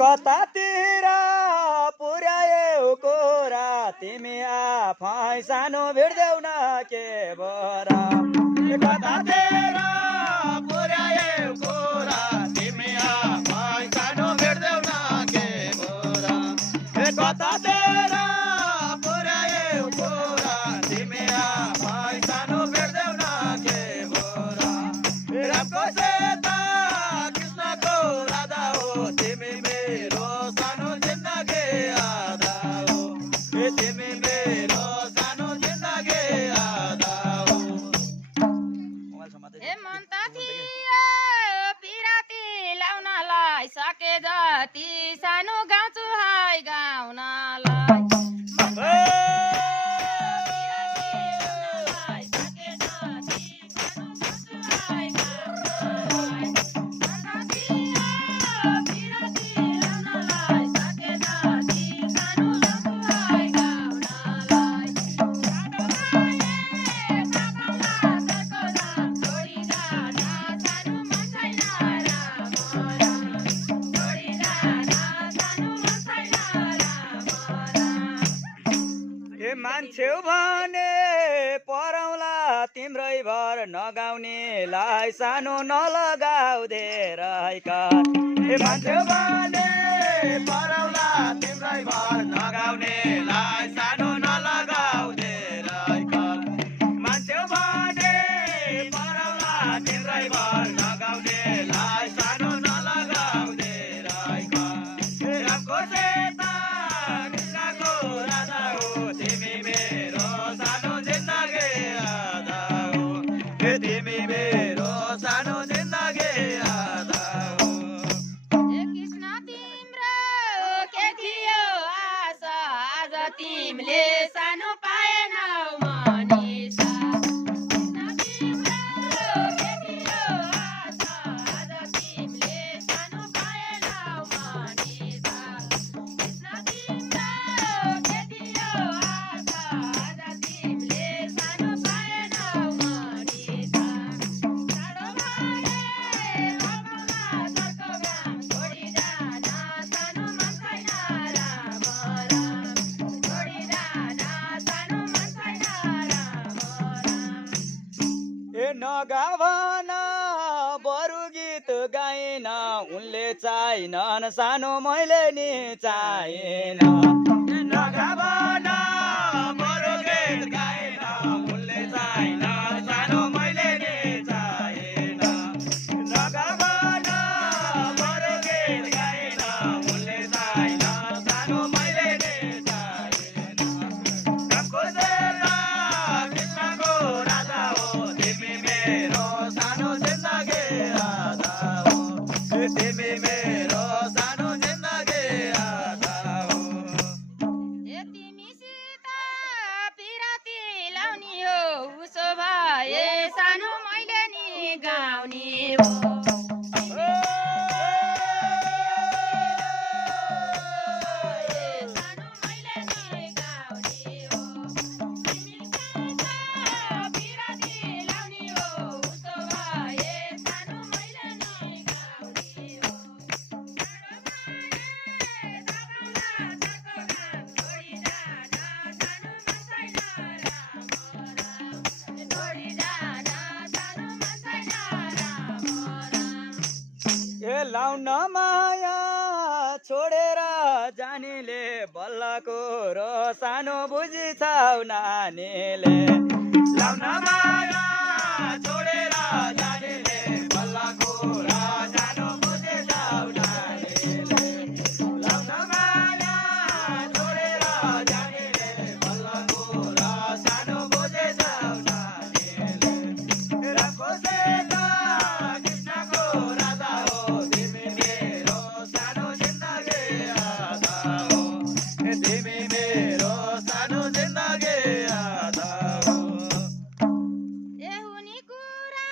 कतातिर पुर्यायौ कुरा तिमी आफै सानो भेट्दैौ न के बोरा कतातिर पुर्यायौ कुरा तिमी आफै सानो भेट्दैौ न के बोरा कतातिर पुर्यायौ कुरा तिमी आफै सानो भेट्दैौ न के बोरा रामको सेता कृष्णको राधा हो तिमी मेरो सानो जिन्दगी आधा हो तिमी मेरो सानो जिन्दगी आधा हो हे मन त थियो पिराती लाउनलाई सके जति सानो गाउँछु है गाउनलाई मान्छे भने परौला तिम्रै भर नगाउनेलाई सानो नलगाउ धेरै कर मान्छे भने परौला तिम्रै भर नगाउनेलाई सानो नलगाउ धेरै कर मान्छे भने परौला तिम्रै भर नगाउनेलाई सानो नलगाउ धेरै कर रामको सेता कृष्णको राधा हो तिमी मेरो सानो जिन्दगी आधा हो तिमी मेरो सानो जिन्दगी आधा हो कृष्ण तिम्रो के थियो आशा आज तिमीले सानो पाएनौ मनिषा कृष्ण तिम्रो के थियो आशा आज तिमीले सानो पाएनौ मनिषा कृष्ण तिम्रो के थियो आशा आज तिमीले सानो पाएनौ मनिषा टाढो भए घरमा झर्को घाम छोडी जान सानो मन छैन राम राम छोडी जान सानो मन छैन राम राम ए नगाभन बरु गीत गाइन उनले चाहिनन् सानो मैले नि चाहिन नगाभन बरु गीत गाइन उनले चाहिनन् सानो मैले नि चाहिन नगाभन बरु गीत गाइन उनले चाहिनन् सानो मैले नि चाहिन रामको सेता कृष्णको राधा हो तिमी मेरो सानो जिन्दगी आधा हो तिमी मेरो सानो जिन्दगी आधा हो ए तिमीसित पिराती लाउने हो उसो भए सानो मैले नि गाउने हो सानो मैले नि गाउने हो तिमीसित पिराती लाउने हो उसो भए सानो मैले नि गाउने हो ए लाउन माया छोडेर जानेले बल्लको रो सानो बुझिछौ नानीले लाउन माया छोडेर जानेले बल्लको रो सानो बुझिछौ नानीले लाउन माया छोडेर जानेले बल्लको रो सानो बुझिछौ नानीले रामको सेता कृष्णको राधा हो तिमी मेरो सानो जिन्दगी आधा हो तिमी मेरो सानो जिन्दगी आधा हो ए हुनी कुरा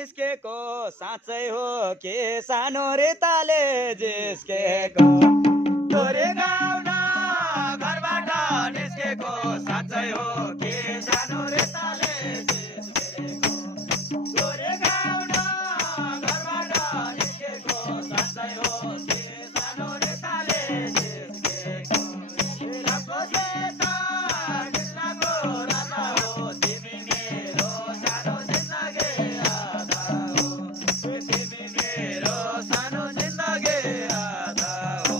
निस्केको साँच्चै हो के सानो रेताले जिस्केको तोरे गाउँ न घरबाट निस्केको साँच्चै हो के सानो रेताले जिस्केको तोरे गाउँ न घरबाट निस्केको साँच्चै हो के सानो रेताले जिस्केको रामको सेता कृष्णको राजा हो तिमी मेरो सानो जिन्दगी आधा हो तिमी मेरो सानो जिन्दगी आधा हो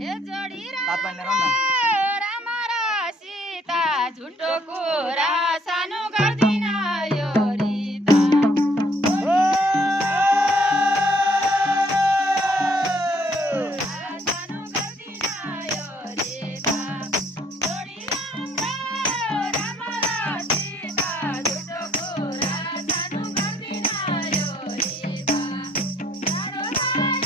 हे जोडी तात्पर्य रौँ न। राम र सीता झुटो कुरा सानो गर्दिन यो रिता सानो गर्दिन यो रिता जोडी राम र सीता झुटो कुरा सानो गर्दिन यो रिता सानो भए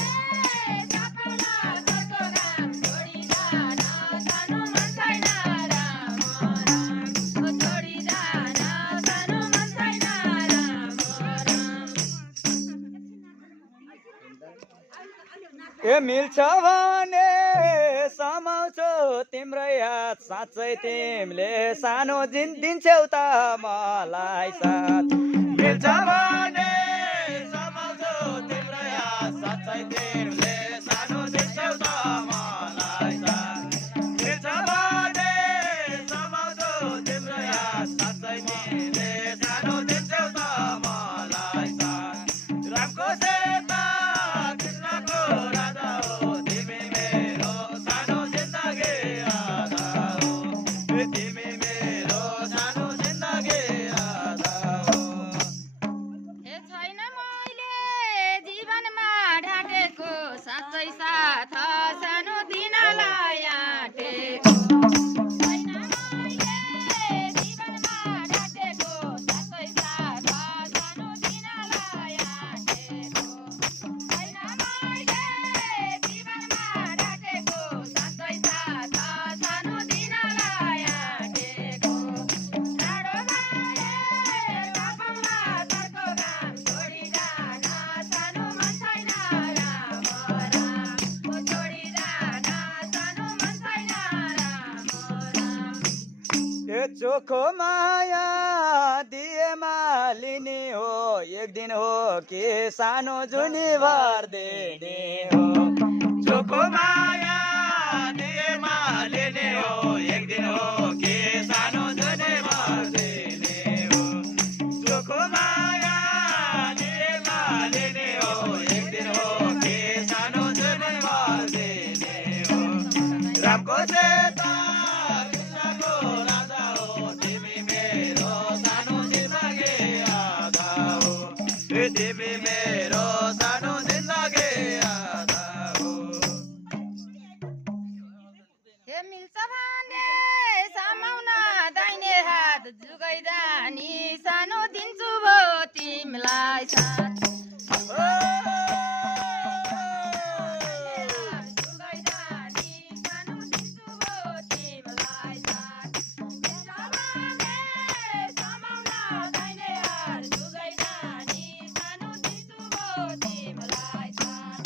सपना घरको काम छोडिजान सानो मन छैन राम छोडिजान सानो मन छैन ए मिल्छ भने समाउँछौ तिम्रै हात साँच्चै तिमीले सानो दिन्छौ त मलाई साथ मिल्छ भने समाउँछौ तिम्रै हात साँच्चै तिमीले सानो दिन्छौ त मलाई साथ मिल्छ भने समाउँछौ तिम्रै हात साँच्चै तिमीले सानो दिन्छौ त मलाई साथ रामको सेता कृष्णको राजा हो तिमी मेरो सानो जिन्दगी आधा हो तिमी मेरो सानो जिन्दगी आधा हो हे छैन मैले जीवनमा ढाँटेको साँच्चै साथ सानो दिनलाई आँटेको छैन मैले जीवनमा ढाँटेको साँच्चै साथ सानो दिनलाई आँटेको छैन मैले जीवनमा ढाँटेको साँच्चै साथ सानो दिनलाई आँटेको टाढो भए पापमा घरको काम छोडिजान सानो मन छैन राम छोडिजान सानो मन छैन राम ए चोखो माया दिएमा लिने हो एक दिन हो कि सानो जुनी भर दिने हो चोखो माया दिएमा लिने हो एक दिन हो कि सानो जुनी भर दिने हो चोखो माया दिएमा लिने हो एक दिन हो कि सानो जुनी भर दिने हो रामको सेता कृष्णको राजा हो तिमी मेरो सानो जिन्दगी आधा हो तिमी मेरो सानो जिन्दगी आधा हो हे मिल्छ भने समाउन दाहिने हात जुगाइदा नि सानो दिन्छु भो तिमीलाई साथ जुगाइदा नि सानो दिन्छु भो तिमीलाई साथ मिल्छ भने समाउन दाहिने हात जुगाइदा नि सानो दिन्छु भो तिमीलाई साथ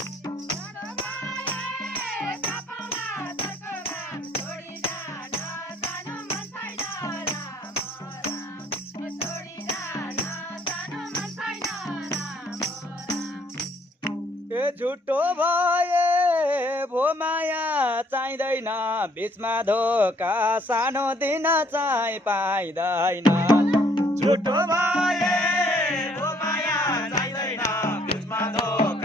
टाढो भए पापमा घरको काम छोडिजान सानो मन छैन राम छोडिजान सानो मन छैन राम ए झुटो भए भो माया चाहिँदैन बिचमा धोका सानो दिन चाहिँ पाइँदैन झुटो भए भो माया चाहिँदैन बिचमा धोका